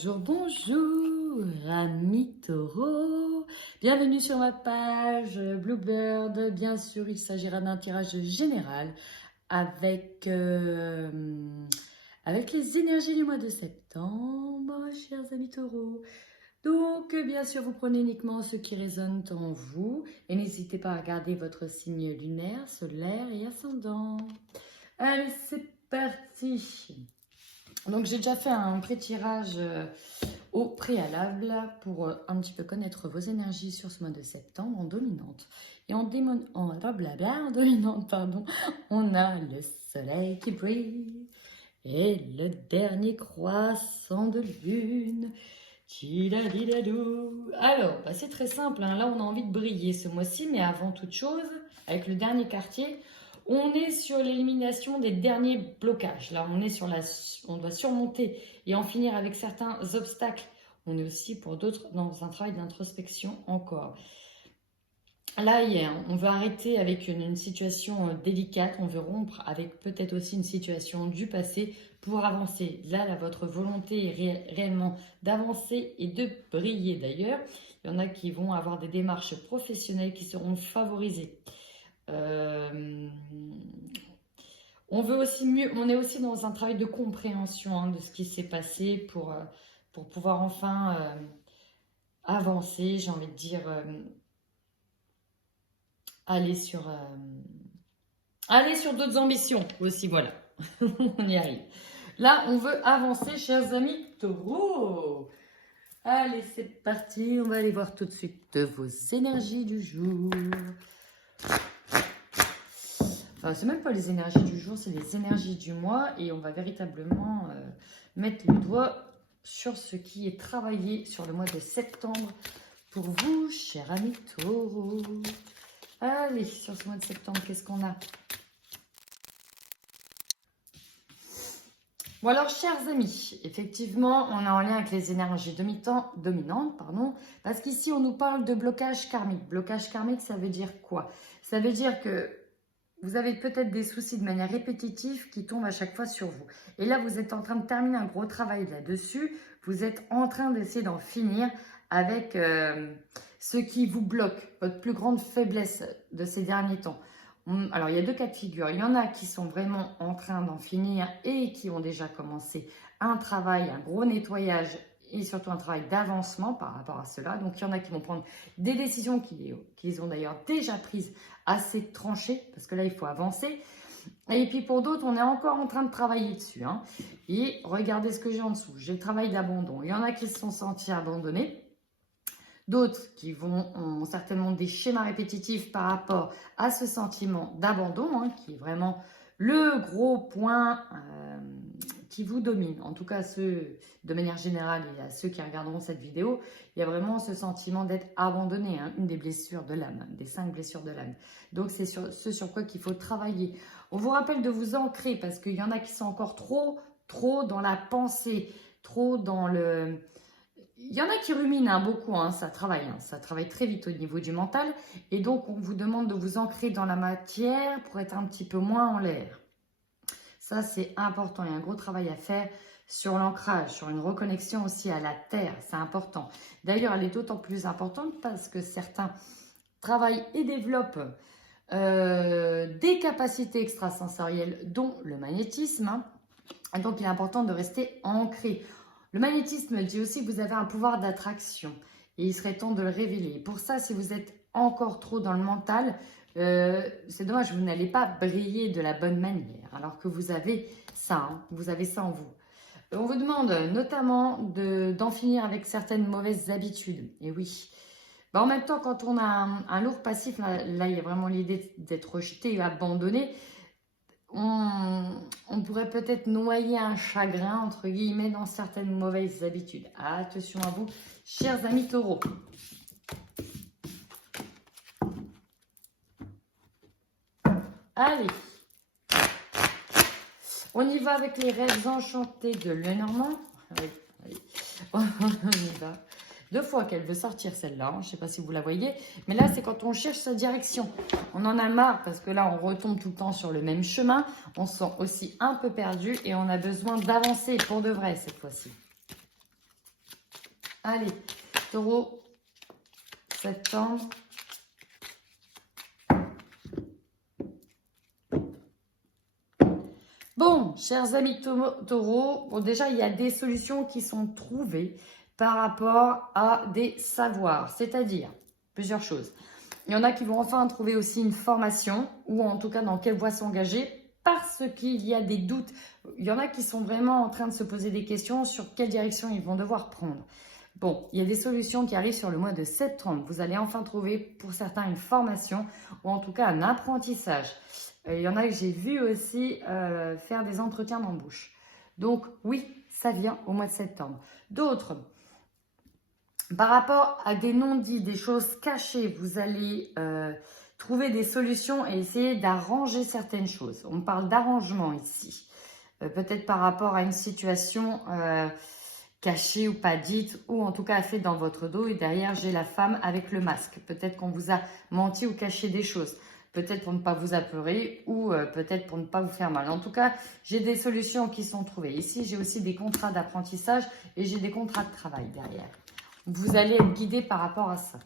Bonjour, bonjour, amis taureaux. Bienvenue sur ma page Bluebird. Bien sûr, il s'agira d'un tirage général avec, avec les énergies du mois de septembre, chers amis taureaux. Donc, bien sûr, vous prenez uniquement ce qui résonne en vous et n'hésitez pas à regarder votre signe lunaire, solaire et ascendant. Allez, c'est parti. Donc, j'ai déjà fait un pré-tirage au préalable pour un petit peu connaître vos énergies sur ce mois de septembre en dominante. Et en dominante, pardon, on a le soleil qui brille et le dernier croissant de lune. Alors, c'est très simple, hein. Là on a envie de briller ce mois-ci, mais avant toute chose, avec le dernier quartier, on est sur l'élimination des derniers blocages. Là, on doit surmonter et en finir avec certains obstacles. On est aussi pour d'autres dans un travail d'introspection encore. Là, on veut arrêter avec une situation délicate, on veut rompre avec peut-être aussi une situation du passé pour avancer. Là, votre volonté est réellement d'avancer et de briller d'ailleurs. Il y en a qui vont avoir des démarches professionnelles qui seront favorisées. On est aussi dans un travail de compréhension de ce qui s'est passé pour pouvoir enfin avancer, j'ai envie de dire, aller sur d'autres ambitions aussi, voilà. On y arrive. Là, on veut avancer, chers amis taureaux. Allez, c'est parti. On va aller voir tout de suite vos énergies du jour. Enfin, c'est même pas les énergies du jour, c'est les énergies du mois. Et on va véritablement mettre le doigt sur ce qui est travaillé sur le mois de septembre pour vous, chers amis taureaux. Allez, sur ce mois de septembre, qu'est-ce qu'on a? Bon alors, chers amis, effectivement, on est en lien avec les énergies dominantes, parce qu'ici, on nous parle de blocage karmique. Blocage karmique, ça veut dire quoi? Ça veut dire que vous avez peut-être des soucis de manière répétitive qui tombent à chaque fois sur vous. Et là, vous êtes en train de terminer un gros travail là-dessus. Vous êtes en train d'essayer d'en finir avec ce qui vous bloque, votre plus grande faiblesse de ces derniers temps. Alors, il y a deux cas de figure. Il y en a qui sont vraiment en train d'en finir et qui ont déjà commencé un travail, un gros nettoyage et surtout un travail d'avancement par rapport à cela. Donc, il y en a qui vont prendre des décisions qu'ils ont d'ailleurs déjà prises assez tranchées parce que là, il faut avancer. Et puis, pour d'autres, on est encore en train de travailler dessus. Et regardez ce que j'ai en dessous. J'ai le travail d'abandon. Il y en a qui se sont sentis abandonnés. D'autres qui ont certainement des schémas répétitifs par rapport à ce sentiment d'abandon, qui est vraiment le gros point qui vous domine. En tout cas, de manière générale, et à ceux qui regarderont cette vidéo, il y a vraiment ce sentiment d'être abandonné, une des blessures de l'âme, des 5 blessures de l'âme. Donc, c'est ce sur quoi qu'il faut travailler. On vous rappelle de vous ancrer parce qu'il y en a qui sont encore trop dans la pensée, trop dans le... Il y en a qui ruminent beaucoup, ça travaille très vite au niveau du mental. Et donc, on vous demande de vous ancrer dans la matière pour être un petit peu moins en l'air. Ça, c'est important. Il y a un gros travail à faire sur l'ancrage, sur une reconnexion aussi à la terre. C'est important. D'ailleurs, elle est d'autant plus importante parce que certains travaillent et développent des capacités extrasensorielles, dont le magnétisme. Et donc, il est important de rester ancré. Le magnétisme dit aussi que vous avez un pouvoir d'attraction et il serait temps de le révéler. Pour ça, si vous êtes encore trop dans le mental, c'est dommage, vous n'allez pas briller de la bonne manière alors que vous avez ça, vous avez ça en vous. On vous demande notamment d'en finir avec certaines mauvaises habitudes. Et oui, en même temps, quand on a un lourd passif, là, il y a vraiment l'idée d'être rejeté et abandonné. On pourrait peut-être noyer un chagrin, entre guillemets, dans certaines mauvaises habitudes. Attention à vous, chers amis taureaux. Allez, on y va avec les rêves enchantés de Lenormand. Allez. On y va. 2 fois qu'elle veut sortir celle-là, je ne sais pas si vous la voyez, mais là c'est quand on cherche sa direction. On en a marre parce que là on retombe tout le temps sur le même chemin, on se sent aussi un peu perdu et on a besoin d'avancer pour de vrai cette fois-ci. Allez, taureau, septembre. Bon, chers amis taureaux, bon, déjà, il y a des solutions qui sont trouvées par rapport à des savoirs, c'est-à-dire plusieurs choses. Il y en a qui vont enfin trouver aussi une formation, ou en tout cas dans quelle voie s'engager, parce qu'il y a des doutes. Il y en a qui sont vraiment en train de se poser des questions sur quelle direction ils vont devoir prendre. Bon, il y a des solutions qui arrivent sur le mois de septembre. Vous allez enfin trouver pour certains une formation, ou en tout cas un apprentissage. Il y en a que j'ai vu aussi faire des entretiens d'embauche. Donc oui, ça vient au mois de septembre. D'autres, par rapport à des non-dits, des choses cachées, vous allez trouver des solutions et essayer d'arranger certaines choses. On parle d'arrangement ici. Peut-être par rapport à une situation cachée ou pas dite, ou en tout cas faite dans votre dos. Et derrière, j'ai la femme avec le masque. Peut-être qu'on vous a menti ou caché des choses. Peut-être pour ne pas vous apeurer ou peut-être pour ne pas vous faire mal. En tout cas, j'ai des solutions qui sont trouvées. Ici, j'ai aussi des contrats d'apprentissage et j'ai des contrats de travail derrière. Vous allez être guidé par rapport à ça.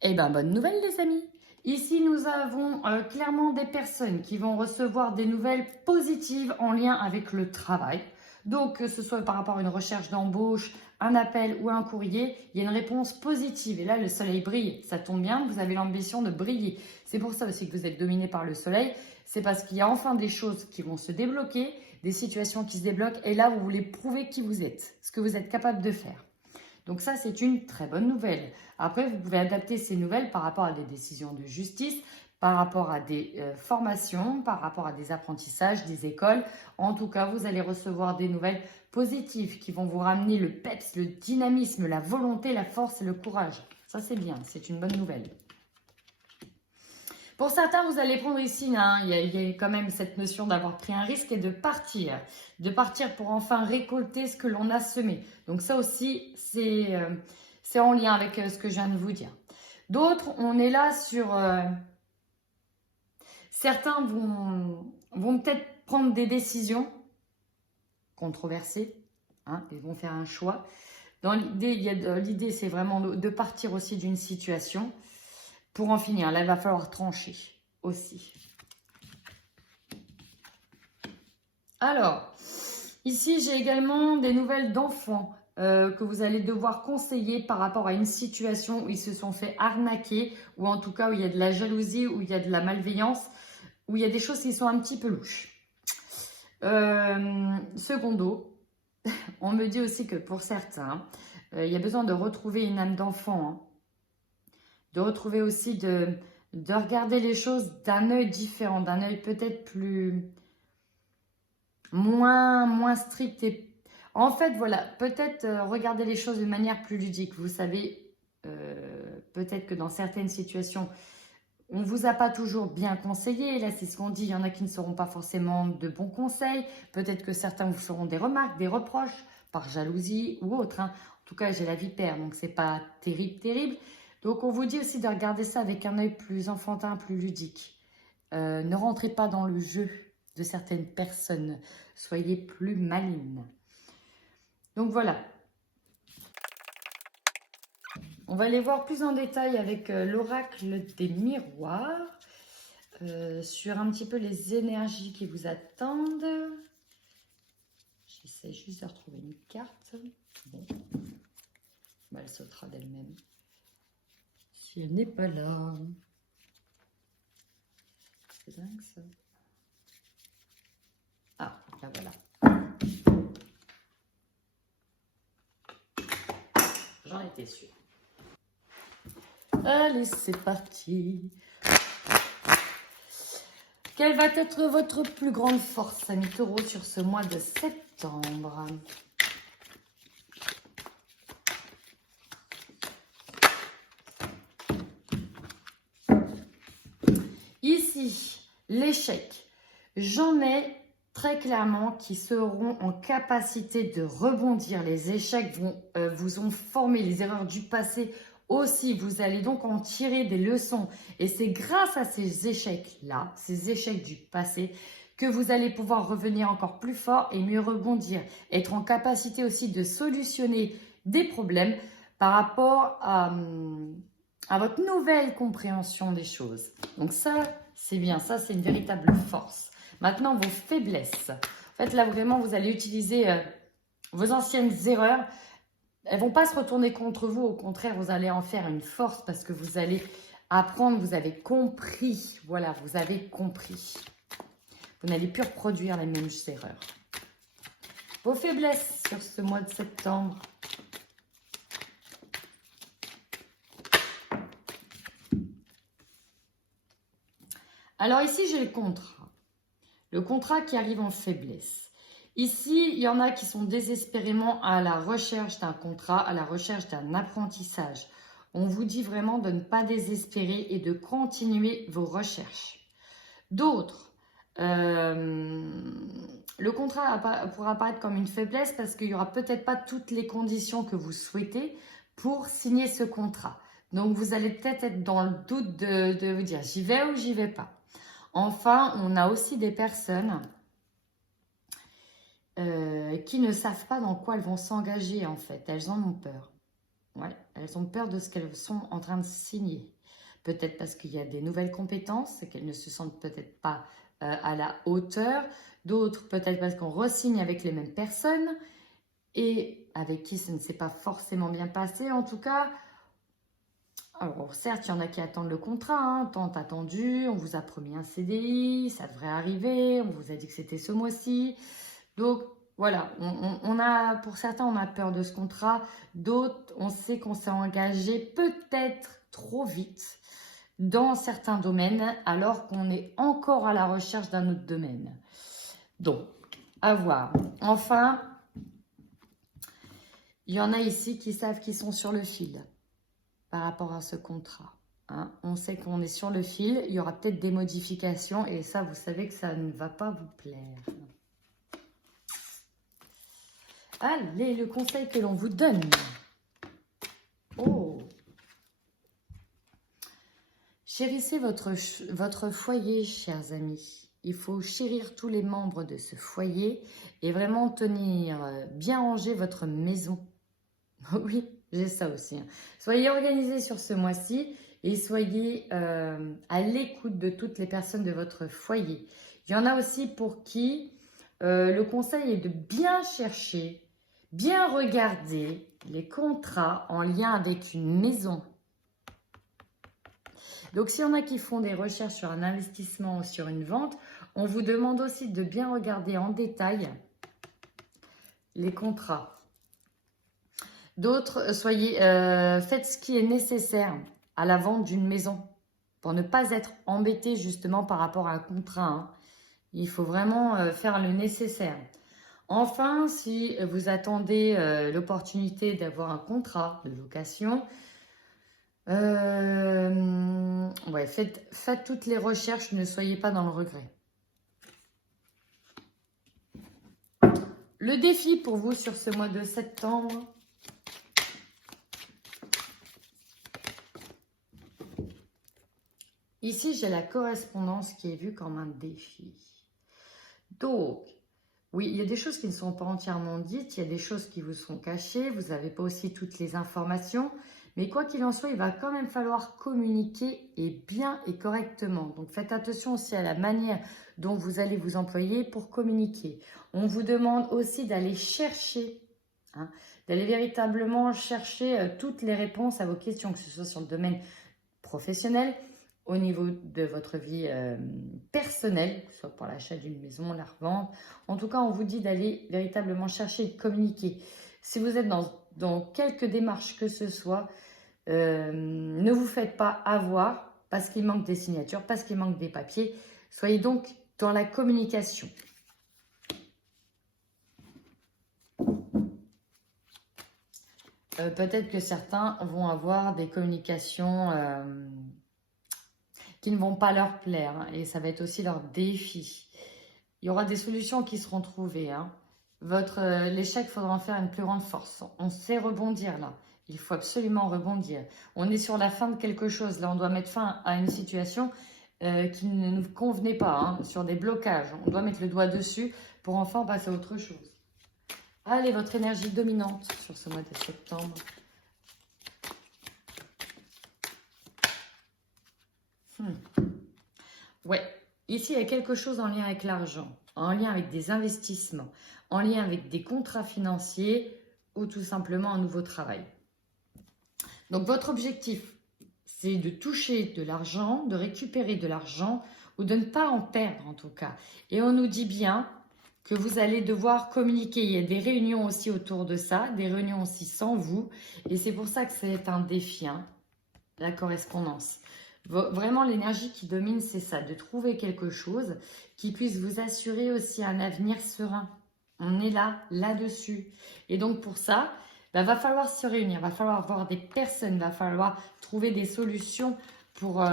Eh bien, bonne nouvelle les amis. Ici, nous avons clairement des personnes qui vont recevoir des nouvelles positives en lien avec le travail. Donc, que ce soit par rapport à une recherche d'embauche, un appel ou un courrier, il y a une réponse positive. Et là, le soleil brille. Ça tombe bien, vous avez l'ambition de briller. C'est pour ça aussi que vous êtes dominé par le soleil. C'est parce qu'il y a enfin des choses qui vont se débloquer, des situations qui se débloquent. Et là, vous voulez prouver qui vous êtes, ce que vous êtes capable de faire. Donc ça, c'est une très bonne nouvelle. Après, vous pouvez adapter ces nouvelles par rapport à des décisions de justice, par rapport à des formations, par rapport à des apprentissages, des écoles. En tout cas, vous allez recevoir des nouvelles positives qui vont vous ramener le peps, le dynamisme, la volonté, la force et le courage. Ça, c'est bien, c'est une bonne nouvelle. Pour certains, vous allez prendre ici, il y a quand même cette notion d'avoir pris un risque et de partir pour enfin récolter ce que l'on a semé. Donc ça aussi, c'est en lien avec ce que je viens de vous dire. D'autres, on est là sur... certains vont peut-être prendre des décisions controversées, ils vont faire un choix. Dans l'idée, c'est vraiment de partir aussi d'une situation. Pour en finir, là, il va falloir trancher aussi. Alors, ici, j'ai également des nouvelles d'enfants que vous allez devoir conseiller par rapport à une situation où ils se sont fait arnaquer, ou en tout cas où il y a de la jalousie, où il y a de la malveillance, où il y a des choses qui sont un petit peu louches. Secondo, on me dit aussi que pour certains, il y a besoin de retrouver une âme d'enfant, de retrouver aussi, de regarder les choses d'un œil différent, d'un œil peut-être moins strict. Et en fait, voilà, peut-être regarder les choses de manière plus ludique. Vous savez, peut-être que dans certaines situations, on ne vous a pas toujours bien conseillé. Là, c'est ce qu'on dit. Il y en a qui ne seront pas forcément de bons conseils. Peut-être que certains vous feront des remarques, des reproches, par jalousie ou autre. En tout cas, j'ai la vipère, donc c'est pas terrible. Donc, on vous dit aussi de regarder ça avec un œil plus enfantin, plus ludique. Ne rentrez pas dans le jeu de certaines personnes. Soyez plus maligne. Donc, voilà. On va aller voir plus en détail avec l'oracle des miroirs. Sur un petit peu les énergies qui vous attendent. J'essaie juste de retrouver une carte. Bon. Elle sautera d'elle-même. Si elle n'est pas là. C'est dingue ça. Ah, là voilà. J'en étais sûre. Allez, c'est parti. Quelle va être votre plus grande force, amis taureaux, sur ce mois de septembre? Ici, l'échec. J'en ai très clairement qui seront en capacité de rebondir. Les échecs vous ont formé, les erreurs du passé aussi. Vous allez donc en tirer des leçons. Et c'est grâce à ces échecs-là, ces échecs du passé, que vous allez pouvoir revenir encore plus fort et mieux rebondir. Être en capacité aussi de solutionner des problèmes par rapport à votre nouvelle compréhension des choses. Donc ça, c'est bien. Ça, c'est une véritable force. Maintenant, vos faiblesses. En fait, là, vraiment, vous allez utiliser vos anciennes erreurs. Elles ne vont pas se retourner contre vous. Au contraire, vous allez en faire une force parce que vous allez apprendre, vous avez compris. Voilà, vous avez compris. Vous n'allez plus reproduire les mêmes erreurs. Vos faiblesses sur ce mois de septembre. Alors ici, j'ai le contrat. Le contrat qui arrive en faiblesse. Ici, il y en a qui sont désespérément à la recherche d'un contrat, à la recherche d'un apprentissage. On vous dit vraiment de ne pas désespérer et de continuer vos recherches. D'autres, le contrat pourra apparaître comme une faiblesse parce qu'il n'y aura peut-être pas toutes les conditions que vous souhaitez pour signer ce contrat. Donc, vous allez peut-être être dans le doute de vous dire j'y vais ou j'y vais pas. Enfin, on a aussi des personnes qui ne savent pas dans quoi elles vont s'engager en fait. Elles en ont peur. Ouais, elles ont peur de ce qu'elles sont en train de signer. Peut-être parce qu'il y a des nouvelles compétences et qu'elles ne se sentent peut-être pas à la hauteur. D'autres, peut-être parce qu'on re-signe avec les mêmes personnes et avec qui ça ne s'est pas forcément bien passé. En tout cas, alors certes, il y en a qui attendent le contrat, hein, tant attendu. On vous a promis un CDI, ça devrait arriver. On vous a dit que c'était ce mois-ci. Donc, voilà, pour certains, on a peur de ce contrat. D'autres, on sait qu'on s'est engagé peut-être trop vite dans certains domaines, alors qu'on est encore à la recherche d'un autre domaine. Donc, à voir. Enfin, il y en a ici qui savent qu'ils sont sur le fil par rapport à ce contrat. Hein. On sait qu'on est sur le fil, il y aura peut-être des modifications et ça, vous savez que ça ne va pas vous plaire. Allez, le conseil que l'on vous donne. Oh! Chérissez votre foyer, chers amis. Il faut chérir tous les membres de ce foyer et vraiment tenir bien rangé votre maison. Oui, j'ai ça aussi. Hein. Soyez organisés sur ce mois-ci et soyez à l'écoute de toutes les personnes de votre foyer. Il y en a aussi pour qui le conseil est de bien chercher, bien regarder les contrats en lien avec une maison. Donc, s'il y en a qui font des recherches sur un investissement ou sur une vente, on vous demande aussi de bien regarder en détail les contrats. D'autres, faites ce qui est nécessaire à la vente d'une maison pour ne pas être embêté justement par rapport à un contrat. Hein. Il faut vraiment faire le nécessaire. Enfin, si vous attendez l'opportunité d'avoir un contrat de location, faites toutes les recherches, ne soyez pas dans le regret. Le défi pour vous sur ce mois de septembre. Ici, j'ai la correspondance qui est vue comme un défi. Donc, oui, il y a des choses qui ne sont pas entièrement dites, il y a des choses qui vous sont cachées, vous n'avez pas aussi toutes les informations. Mais quoi qu'il en soit, il va quand même falloir communiquer et bien et correctement. Donc, faites attention aussi à la manière dont vous allez vous employer pour communiquer. On vous demande aussi d'aller chercher, hein, d'aller véritablement chercher toutes les réponses à vos questions, que ce soit sur le domaine professionnel, au niveau de votre vie personnelle, que ce soit pour l'achat d'une maison, la revente. En tout cas, on vous dit d'aller véritablement chercher et de communiquer. Si vous êtes dans quelque démarche que ce soit, ne vous faites pas avoir parce qu'il manque des signatures, parce qu'il manque des papiers. Soyez donc dans la communication. Peut-être que certains vont avoir des communications qui ne vont pas leur plaire. Hein, et ça va être aussi leur défi. Il y aura des solutions qui seront trouvées. Hein. L'échec, il faudra en faire une plus grande force. On sait rebondir là. Il faut absolument rebondir. On est sur la fin de quelque chose. Là, on doit mettre fin à une situation. qui ne nous convenaient pas, hein, sur des blocages. On doit mettre le doigt dessus pour enfin passer à autre chose. Allez, votre énergie dominante sur ce mois de septembre. Ouais, ici il y a quelque chose en lien avec l'argent, en lien avec des investissements, en lien avec des contrats financiers ou tout simplement un nouveau travail. Donc votre objectif, c'est de toucher de l'argent, de récupérer de l'argent ou de ne pas en perdre en tout cas. Et on nous dit bien que vous allez devoir communiquer. Il y a des réunions aussi autour de ça, des réunions aussi sans vous. Et c'est pour ça que c'est un défi, hein, la correspondance. Vraiment, l'énergie qui domine, c'est ça, de trouver quelque chose qui puisse vous assurer aussi un avenir serein. On est là-dessus. Et donc pour ça, va falloir se réunir, va falloir voir des personnes, va falloir trouver des solutions pour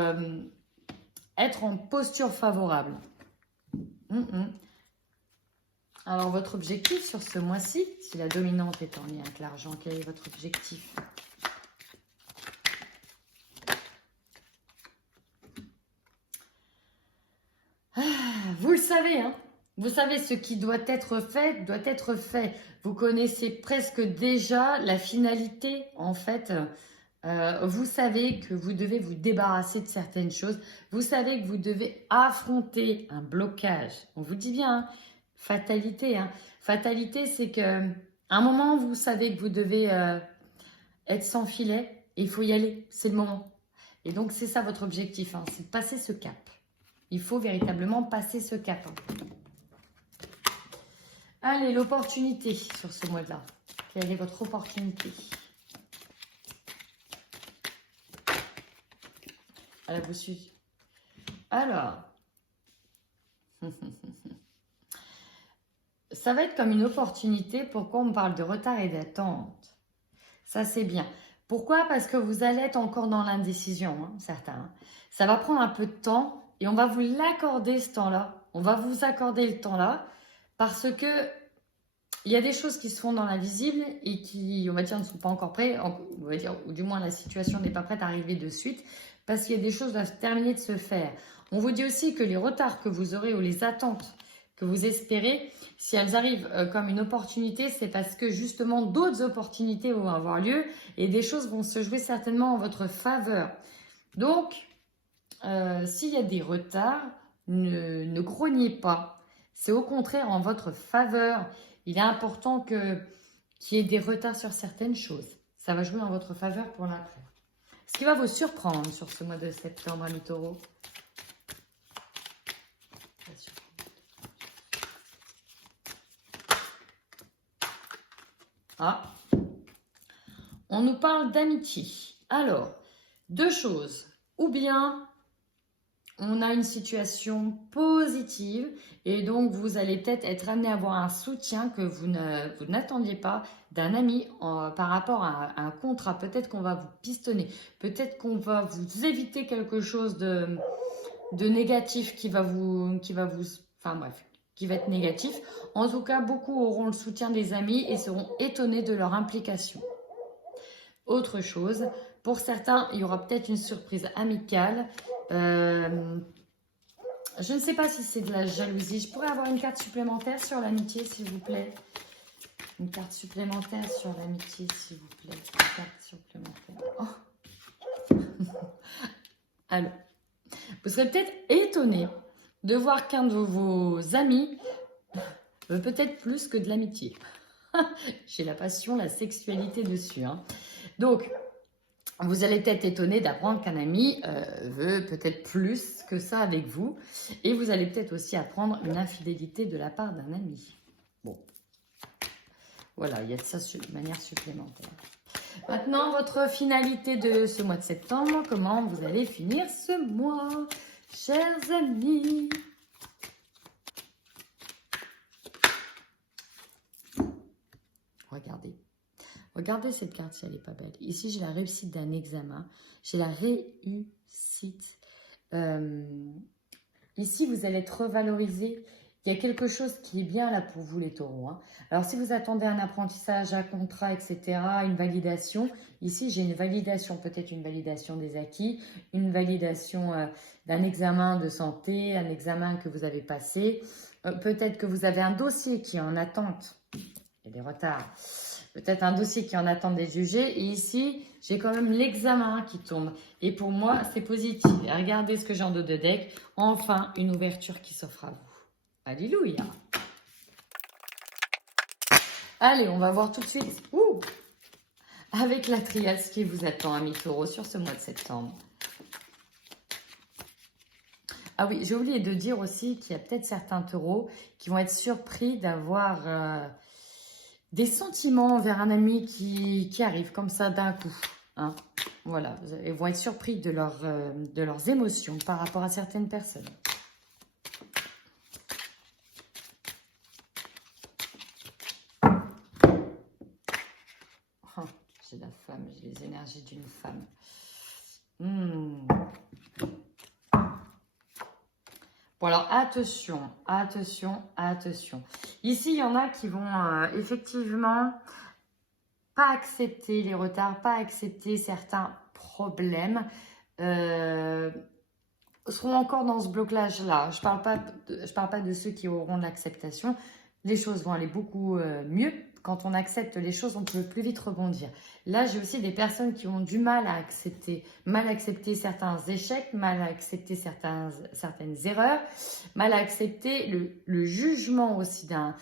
être en posture favorable. Alors, votre objectif sur ce mois-ci, si la dominante est en lien avec l'argent, quel est votre objectif ? Vous le savez, hein ? Vous savez, ce qui doit être fait, doit être fait. Vous connaissez presque déjà la finalité, en fait. Vous savez que vous devez vous débarrasser de certaines choses. Vous savez que vous devez affronter un blocage. On vous dit bien, hein, fatalité. Hein. Fatalité, c'est qu'à un moment, vous savez que vous devez être sans filet et il faut y aller. C'est le moment. Et donc, c'est ça votre objectif, hein, c'est de passer ce cap. Il faut véritablement passer ce cap. Hein. Allez, l'opportunité sur ce mois-là. Quelle est votre opportunité ? Alors, vous suivez. Alors, ça va être comme une opportunité. Pourquoi on parle de retard et d'attente? Ça, c'est bien. Pourquoi? Parce que vous allez être encore dans l'indécision, hein, certains. Hein. Ça va prendre un peu de temps et on va vous l'accorder ce temps-là. On va vous accorder le temps-là parce que il y a des choses qui se font dans l'invisible et qui, on va dire, ne sont pas encore prêtes, on va dire, ou du moins la situation n'est pas prête à arriver de suite, parce qu'il y a des choses qui doivent terminer de se faire. On vous dit aussi que les retards que vous aurez ou les attentes que vous espérez, si elles arrivent comme une opportunité, c'est parce que justement d'autres opportunités vont avoir lieu et des choses vont se jouer certainement en votre faveur. Donc, s'il y a des retards, ne grognez pas. C'est au contraire en votre faveur. Il est important qu'il y ait des retards sur certaines choses. Ça va jouer en votre faveur pour l'après. Ce qui va vous surprendre sur ce mois de septembre, amis taureaux. Ah, on nous parle d'amitié. Alors, deux choses. Ou bien on a une situation positive et donc vous allez peut-être être amené à avoir un soutien que vous n'attendiez pas d'un ami par rapport à un contrat. Peut-être qu'on va vous pistonner, peut-être qu'on va vous éviter quelque chose de négatif qui va être négatif. En tout cas, beaucoup auront le soutien des amis et seront étonnés de leur implication. Autre chose, pour certains, il y aura peut-être une surprise amicale. Je ne sais pas si c'est de la jalousie. Je pourrais avoir une carte supplémentaire sur l'amitié, s'il vous plaît. Une carte supplémentaire sur l'amitié, s'il vous plaît. Une carte supplémentaire. Oh. Alors, vous serez peut-être étonné de voir qu'un de vos amis veut peut-être plus que de l'amitié. J'ai la passion, la sexualité dessus. Hein. Donc, vous allez être étonné d'apprendre qu'un ami veut peut-être plus que ça avec vous. Et vous allez peut-être aussi apprendre une infidélité de la part d'un ami. Bon, voilà, il y a de ça de manière supplémentaire. Maintenant, votre finalité de ce mois de septembre. Comment vous allez finir ce mois, chers amis? Regardez. Regardez cette carte si elle n'est pas belle. Ici, j'ai la réussite d'un examen. J'ai la réussite. Ici, vous allez être revalorisé Il y a quelque chose qui est bien là pour vous les taureaux, hein. Alors si vous attendez un apprentissage, un contrat, etc., une validation, ici j'ai une validation, peut-être une validation des acquis, une validation d'un examen de santé, un examen que vous avez passé, peut-être que vous avez un dossier qui est en attente, il y a des retards, peut-être un dossier qui est en attente d'être jugé, et ici j'ai quand même l'examen qui tombe, et pour moi c'est positif. Et regardez ce que j'ai en dos de deck, enfin une ouverture qui s'offre à vous. Alléluia. Allez, on va voir tout de suite avec la triade qui vous attend, amis taureaux, sur ce mois de septembre. Ah oui, j'ai oublié de dire aussi qu'il y a peut-être certains taureaux qui vont être surpris d'avoir des sentiments envers un ami qui arrive comme ça d'un coup, hein. Voilà, ils vont être surpris de leurs émotions par rapport à certaines personnes. Oh, j'ai la femme, j'ai les énergies d'une femme. Bon alors attention, attention, attention. Ici, il y en a qui vont effectivement pas accepter les retards, pas accepter certains problèmes, seront encore dans ce blocage-là. Je parle pas de ceux qui auront de l'acceptation. Les choses vont aller beaucoup mieux. Quand on accepte les choses, on peut plus vite rebondir. Là, j'ai aussi des personnes qui ont du mal à accepter certains échecs, mal à accepter certaines erreurs, mal à accepter le jugement aussi d'un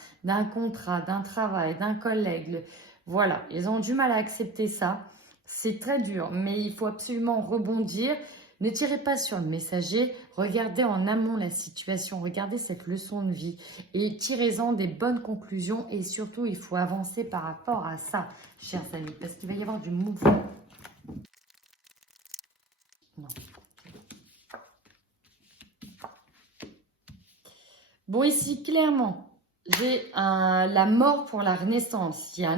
contrat, d'un travail, d'un collègue. Voilà, ils ont du mal à accepter ça. C'est très dur, mais il faut absolument rebondir. Ne tirez pas sur le messager, regardez en amont la situation, regardez cette leçon de vie et tirez-en des bonnes conclusions et surtout, il faut avancer par rapport à ça, chers amis, parce qu'il va y avoir du mouvement. Non. Bon, ici, clairement, j'ai la mort pour la renaissance. Il y a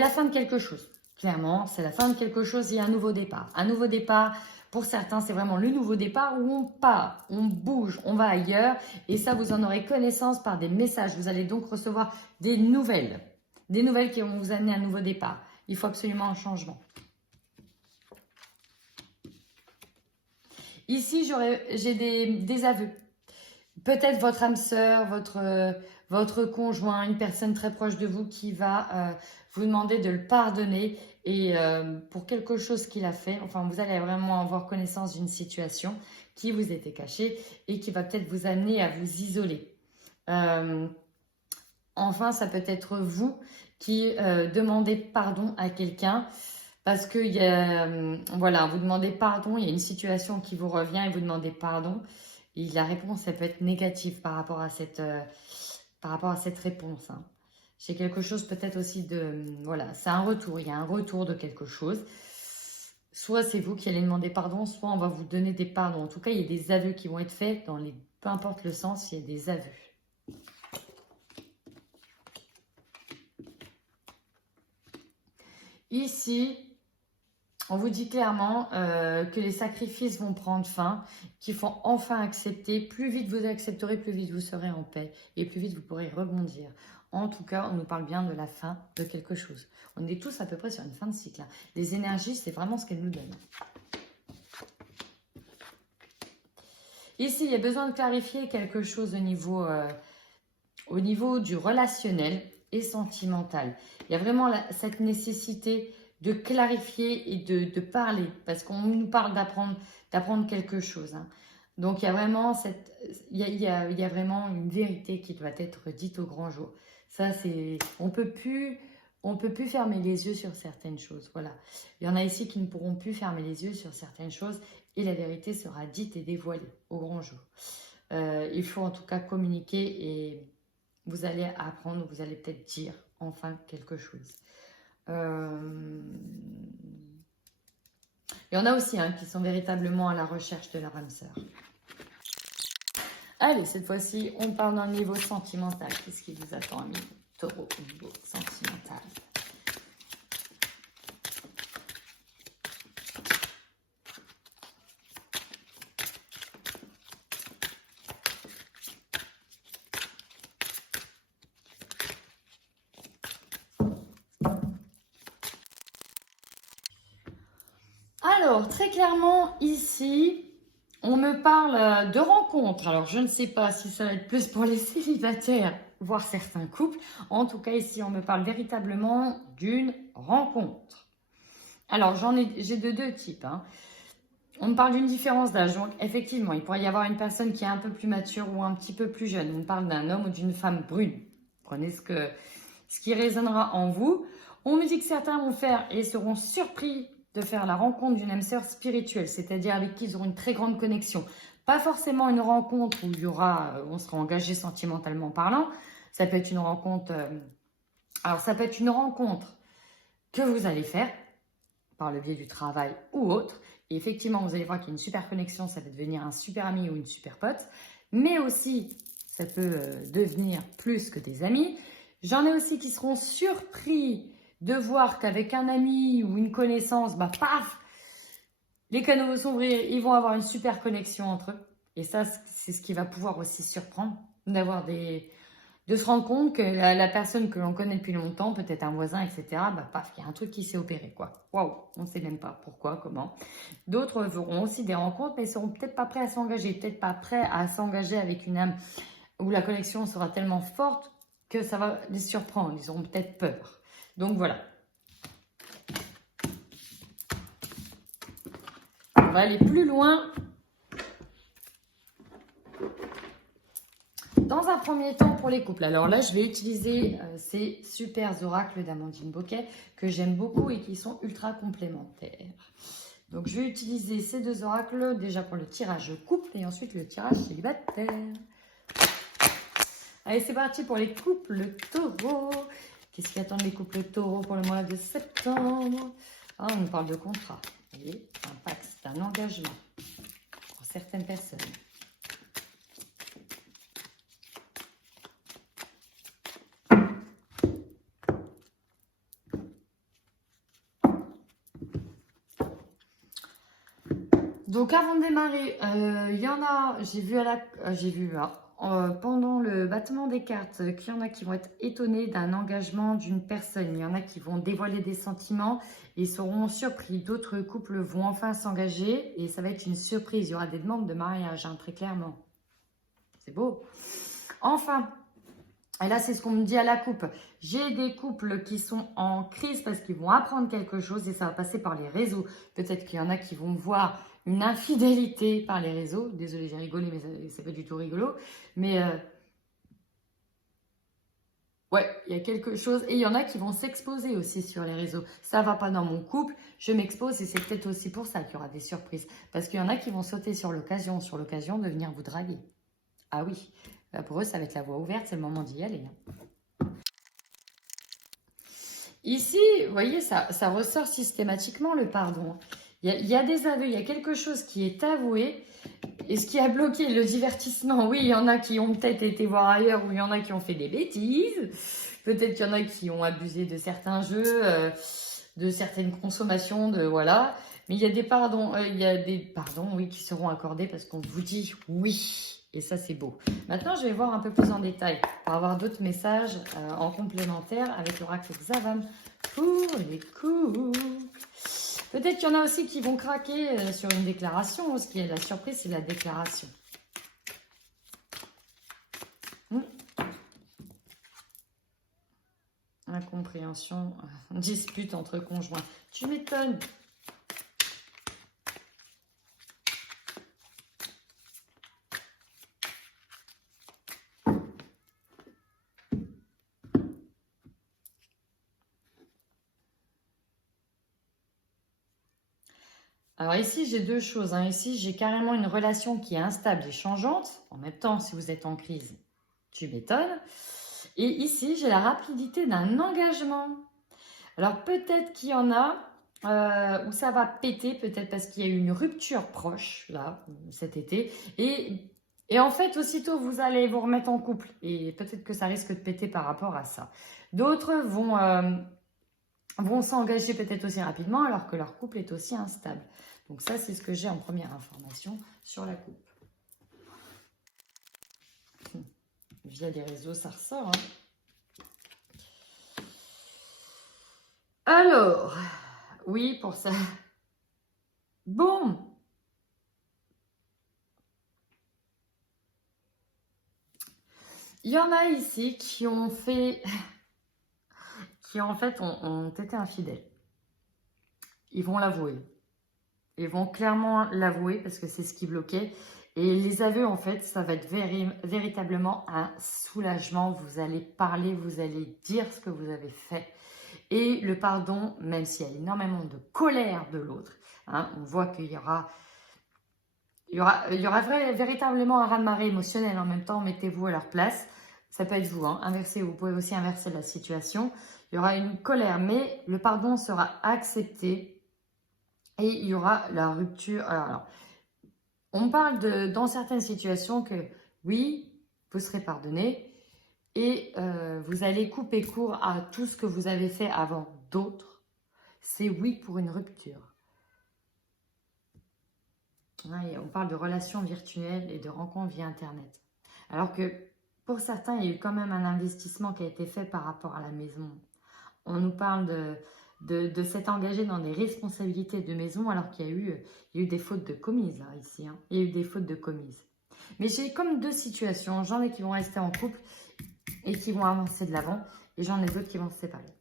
la fin de quelque chose. Clairement, c'est la fin de quelque chose, il y a un nouveau départ. Un nouveau départ, pour certains, c'est vraiment le nouveau départ où on part, on bouge, on va ailleurs. Et ça, vous en aurez connaissance par des messages. Vous allez donc recevoir des nouvelles qui vont vous amener à un nouveau départ. Il faut absolument un changement. Ici, j'ai des aveux. Peut-être votre âme sœur, votre conjoint, une personne très proche de vous qui va vous demander de le pardonner et pour quelque chose qu'il a fait. Enfin, vous allez vraiment avoir connaissance d'une situation qui vous était cachée et qui va peut-être vous amener à vous isoler. Enfin, ça peut être vous qui demandez pardon à quelqu'un parce que voilà, vous demandez pardon, il y a une situation qui vous revient et vous demandez pardon. Et la réponse, elle peut être négative par rapport à cette réponse, hein. J'ai quelque chose peut-être aussi voilà, c'est un retour, il y a un retour de quelque chose. Soit c'est vous qui allez demander pardon, soit on va vous donner des pardons. En tout cas, il y a des aveux qui vont être faits, peu importe le sens, il y a des aveux. Ici, on vous dit clairement que les sacrifices vont prendre fin, qu'il faut enfin accepter. Plus vite vous accepterez, plus vite vous serez en paix et plus vite vous pourrez rebondir. En tout cas, on nous parle bien de la fin de quelque chose. On est tous à peu près sur une fin de cycle, hein. Les énergies, c'est vraiment ce qu'elles nous donnent. Ici, il y a besoin de clarifier quelque chose au niveau du relationnel et sentimental. Il y a vraiment cette nécessité de clarifier et de parler, parce qu'on nous parle d'apprendre quelque chose, hein. Donc, il y a vraiment il y a vraiment une vérité qui doit être dite au grand jour. Ça, on peut plus fermer les yeux sur certaines choses. Voilà. Il y en a ici qui ne pourront plus fermer les yeux sur certaines choses et la vérité sera dite et dévoilée au grand jour. Il faut en tout cas communiquer et vous allez apprendre, vous allez peut-être dire enfin quelque chose. Il y en a aussi qui sont véritablement à la recherche de leur âme sœur. Allez, cette fois-ci, on parle d'un niveau sentimental. Qu'est-ce qui vous attend, amis taureaux, au niveau sentimental? Alors, très clairement, ici, on me parle de rencontres. Alors, je ne sais pas si ça va être plus pour les célibataires, voire certains couples. En tout cas, ici, on me parle véritablement d'une rencontre. Alors, j'ai de deux types. Hein. On me parle d'une différence d'âge. Donc, effectivement, il pourrait y avoir une personne qui est un peu plus mature ou un petit peu plus jeune. On me parle d'un homme ou d'une femme brune. Prenez ce qui résonnera en vous. On me dit que certains vont faire et seront surpris de faire la rencontre d'une âme sœur spirituelle, c'est-à-dire avec qui ils auront une très grande connexion. Pas forcément une rencontre où on sera engagé sentimentalement parlant. Ça peut être une rencontre, alors ça peut être une rencontre que vous allez faire par le biais du travail ou autre. Et effectivement, vous allez voir qu'il y a une super connexion, ça peut devenir un super ami ou une super pote. Mais aussi, ça peut devenir plus que des amis. J'en ai aussi qui seront surpris de voir qu'avec un ami ou une connaissance, bah paf, les canaux vont s'ouvrir, ils vont avoir une super connexion entre eux. Et ça, c'est ce qui va pouvoir aussi surprendre, de se rendre compte que la personne que l'on connaît depuis longtemps, peut-être un voisin, etc., bah paf, il y a un truc qui s'est opéré, quoi. Waouh, on ne sait même pas pourquoi, comment. D'autres auront aussi des rencontres, mais ils seront peut-être pas prêts à s'engager, peut-être pas prêts à s'engager avec une âme où la connexion sera tellement forte que ça va les surprendre. Ils auront peut-être peur. Donc voilà. On va aller plus loin. Dans un premier temps pour les couples. Alors là, je vais utiliser ces super oracles d'Amandine Boquet que j'aime beaucoup et qui sont ultra complémentaires. Donc je vais utiliser ces deux oracles déjà pour le tirage couple et ensuite le tirage célibataire. Allez, c'est parti pour les couples taureaux. Qu'est-ce qui attendent les couples taureaux pour le mois de septembre? On nous parle de contrat. Vous voyez, un pacte, un engagement pour certaines personnes. Donc avant de démarrer, il y en a, pendant le battement des cartes, qu'il y en a qui vont être étonnés d'un engagement d'une personne. Il y en a qui vont dévoiler des sentiments et seront surpris. D'autres couples vont enfin s'engager et ça va être une surprise. Il y aura des demandes de mariage, hein, très clairement. C'est beau. Enfin, et là c'est ce qu'on me dit à la coupe. J'ai des couples qui sont en crise parce qu'ils vont apprendre quelque chose et ça va passer par les réseaux. Peut-être qu'il y en a qui vont voir une infidélité par les réseaux. Désolée, j'ai rigolé, mais c'est pas du tout rigolo. Mais ouais, il y a quelque chose. Et il y en a qui vont s'exposer aussi sur les réseaux. Ça va pas dans mon couple, je m'expose et c'est peut-être aussi pour ça qu'il y aura des surprises. Parce qu'il y en a qui vont sauter sur l'occasion de venir vous draguer. Ah oui, pour eux, ça va être la voie ouverte, c'est le moment d'y aller. Ici, vous voyez, ça ressort systématiquement le pardon. Il y a des aveux, il y a quelque chose qui est avoué. Et ce qui a bloqué le divertissement, oui, il y en a qui ont peut-être été voir ailleurs ou il y en a qui ont fait des bêtises. Peut-être qu'il y en a qui ont abusé de certains jeux, de certaines consommations, voilà. Mais il y a des pardons, oui, qui seront accordés parce qu'on vous dit oui. Et ça, c'est beau. Maintenant, je vais voir un peu plus en détail pour avoir d'autres messages en complémentaire avec l'oracle Xavam pour les coups. Peut-être qu'il y en a aussi qui vont craquer sur une déclaration. Ce qui est la surprise, c'est la déclaration. Incompréhension, dispute entre conjoints. Tu m'étonnes. Alors ici, j'ai deux choses. Ici, j'ai carrément une relation qui est instable et changeante. En même temps, si vous êtes en crise, tu m'étonnes. Et ici, j'ai la rapidité d'un engagement. Alors peut-être qu'il y en a où ça va péter, peut-être parce qu'il y a eu une rupture proche, là, cet été. Et en fait, aussitôt, vous allez vous remettre en couple. Et peut-être que ça risque de péter par rapport à ça. D'autres vont s'engager peut-être aussi rapidement alors que leur couple est aussi instable. Donc ça, c'est ce que j'ai en première information sur la coupe. Via les réseaux, ça ressort. Alors, oui, pour ça. Bon. Il y en a ici qui ont fait... qui en fait ont été infidèles. Ils vont l'avouer. Ils vont clairement l'avouer parce que c'est ce qui bloquait. Et les aveux, en fait, ça va être véritablement un soulagement. Vous allez parler, vous allez dire ce que vous avez fait. Et le pardon, même s'il y a énormément de colère de l'autre, hein, on voit qu'il y aura véritablement un raz-de-marée émotionnel en même temps. Mettez-vous à leur place. Ça peut être vous, hein, inversez. Vous pouvez aussi inverser la situation. Il y aura une colère, mais le pardon sera accepté. Et il y aura la rupture. Alors, on parle dans certaines situations que oui, vous serez pardonné et vous allez couper court à tout ce que vous avez fait avant d'autres. C'est oui pour une rupture. Ouais, on parle de relations virtuelles et de rencontres via Internet. Alors que pour certains, il y a eu quand même un investissement qui a été fait par rapport à la maison. On nous parle de s'être engagé dans des responsabilités de maison alors qu'il y a eu des fautes de commises là, ici. Hein. Il y a eu des fautes de commises. Mais j'ai comme deux situations. J'en ai qui vont rester en couple et qui vont avancer de l'avant. Et j'en ai d'autres qui vont se séparer.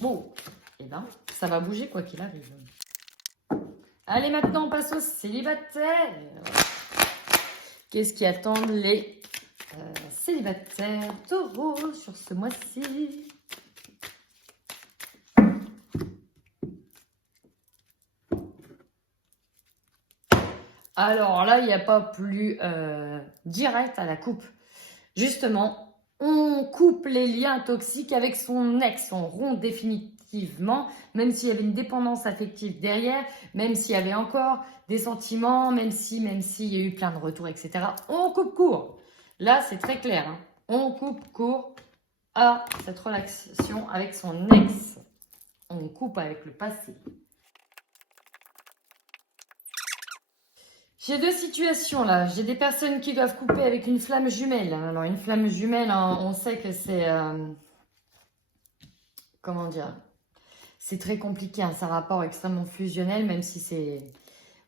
Bon, et ben, ça va bouger quoi qu'il arrive. Allez, maintenant, on passe aux célibataires. Qu'est-ce qui attend les célibataires taureaux sur ce mois-ci? Alors là, il n'y a pas plus direct à la coupe. Justement, on coupe les liens toxiques avec son ex. On rompt définitivement, même s'il y avait une dépendance affective derrière, même s'il y avait encore des sentiments, même s'il y a eu plein de retours, etc. On coupe court. Là, c'est très clair. Hein. On coupe court à cette relation avec son ex. On coupe avec le passé. J'ai deux situations là. J'ai des personnes qui doivent couper avec une flamme jumelle. Alors une flamme jumelle, hein, on sait que c'est... comment dire? C'est très compliqué. Hein, c'est un rapport extrêmement fusionnel, même si c'est...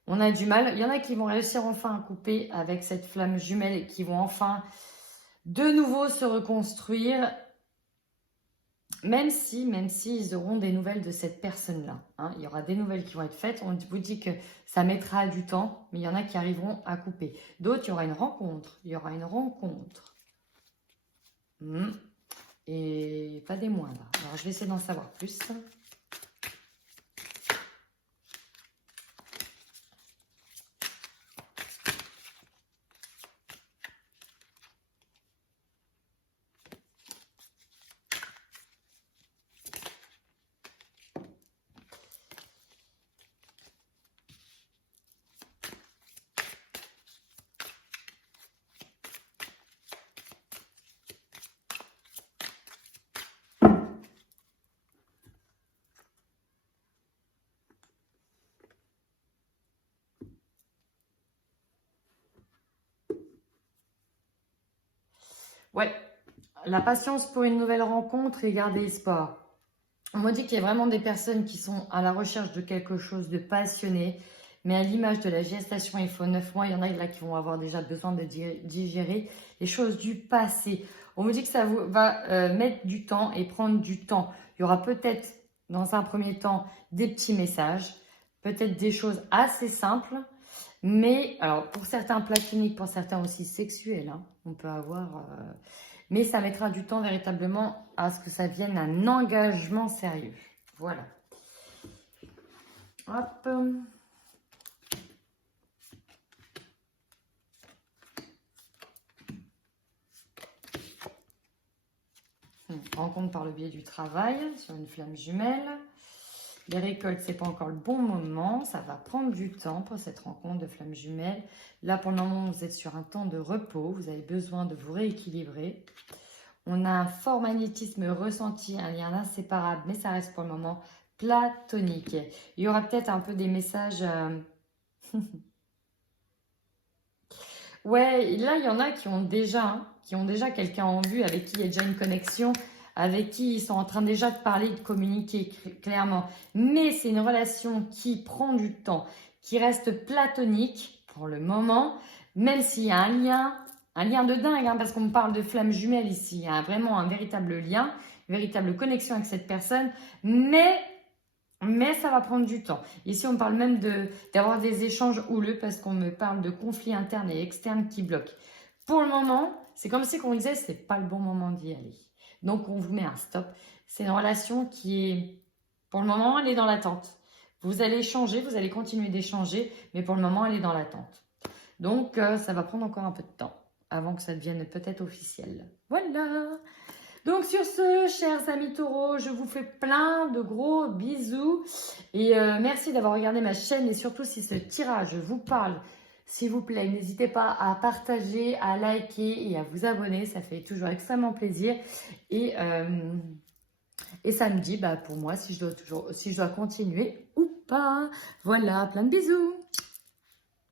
On a du mal. Il y en a qui vont réussir enfin à couper avec cette flamme jumelle et qui vont enfin de nouveau se reconstruire. Même si ils auront des nouvelles de cette personne-là. Hein. Il y aura des nouvelles qui vont être faites. On vous dit que ça mettra du temps, mais il y en a qui arriveront à couper. D'autres, il y aura une rencontre. Il y aura une rencontre. Et pas des moindres. Alors, je vais essayer d'en savoir plus. Ouais, la patience pour une nouvelle rencontre et garder espoir. On me dit qu'il y a vraiment des personnes qui sont à la recherche de quelque chose de passionné, mais à l'image de la gestation, il faut 9 mois. Il y en a là qui vont avoir déjà besoin de digérer les choses du passé. On me dit que ça va mettre du temps et prendre du temps. Il y aura peut-être, dans un premier temps, des petits messages, peut-être des choses assez simples, mais alors pour certains platoniques, pour certains aussi sexuels, hein, on peut avoir... mais ça mettra du temps véritablement à ce que ça vienne un engagement sérieux. Voilà. Hop. Rencontre par le biais du travail sur une flamme jumelle. Les récoltes, c'est pas encore le bon moment. Ça va prendre du temps pour cette rencontre de flamme jumelle. Là, pour le moment, vous êtes sur un temps de repos. Vous avez besoin de vous rééquilibrer. On a un fort magnétisme ressenti, un lien inséparable, mais ça reste pour le moment platonique. Il y aura peut-être un peu des messages... ouais, là, il y en a qui ont déjà quelqu'un en vue avec qui il y a déjà une connexion avec qui ils sont en train déjà de parler, de communiquer clairement. Mais c'est une relation qui prend du temps, qui reste platonique pour le moment, même s'il y a un lien de dingue, hein, parce qu'on me parle de flamme jumelle ici. Il y a vraiment un véritable lien, une véritable connexion avec cette personne, mais ça va prendre du temps. Ici, on parle même d'avoir des échanges houleux parce qu'on me parle de conflits internes et externes qui bloquent. Pour le moment, c'est comme si on disait c'est pas le bon moment d'y aller. Donc, on vous met un stop. C'est une relation qui est, pour le moment, elle est dans l'attente. Vous allez échanger, vous allez continuer d'échanger, mais pour le moment, elle est dans l'attente. Donc, ça va prendre encore un peu de temps avant que ça devienne peut-être officiel. Voilà. Donc sur ce, chers amis taureaux, je vous fais plein de gros bisous et merci d'avoir regardé ma chaîne et surtout si ce tirage vous parle, s'il vous plaît, n'hésitez pas à partager, à liker et à vous abonner, ça fait toujours extrêmement plaisir et ça me dit pour moi si je dois continuer ou pas. Voilà, plein de bisous.